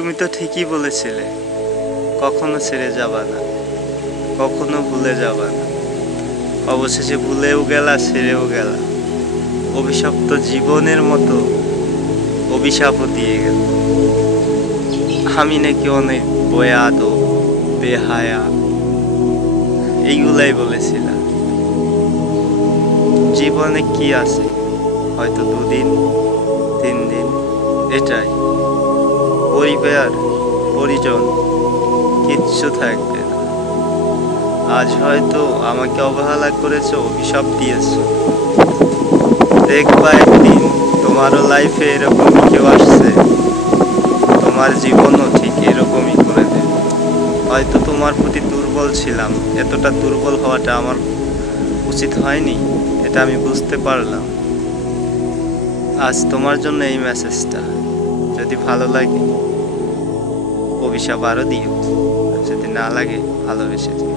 তুমি তো ঠিকই বলেছিলে, কখনো ছেড়ে যাবা না, কখনো ভুলে যাবা না। অবশেষে ভুলেও গেলা, ছেড়েও গেলা। অভিশপ্ত জীবনের মতো অভিশাপও দিয়ে গেল। আমি নাকি অনেক বেয়াদব, বেহায়া, এইগুলাই বলেছিলাম। জীবনে কি আছে, হয়তো 2 দিন 3 দিন, এটাই। পরিবার, পরিজন কিচ্ছু থাকবে না। আজ হয়তো আমাকে অবহেলা করেছো, অভিশাপ দিয়েছো। দেখবা একদিন তোমারও লাইফে এরকম কেউ আসছে, তোমার জীবনও ঠিক এরকমই করে দেবে। হয়তো তোমার প্রতি দুর্বল ছিলাম, এতটা দুর্বল হওয়াটা আমার উচিত হয়নি, এটা আমি বুঝতে পারলাম। আজ তোমার জন্য এই মেসেজটা। যদি ভালো লাগে অভিশাপ আরও দিও, যদি না লাগে ভালোবেসে দিও।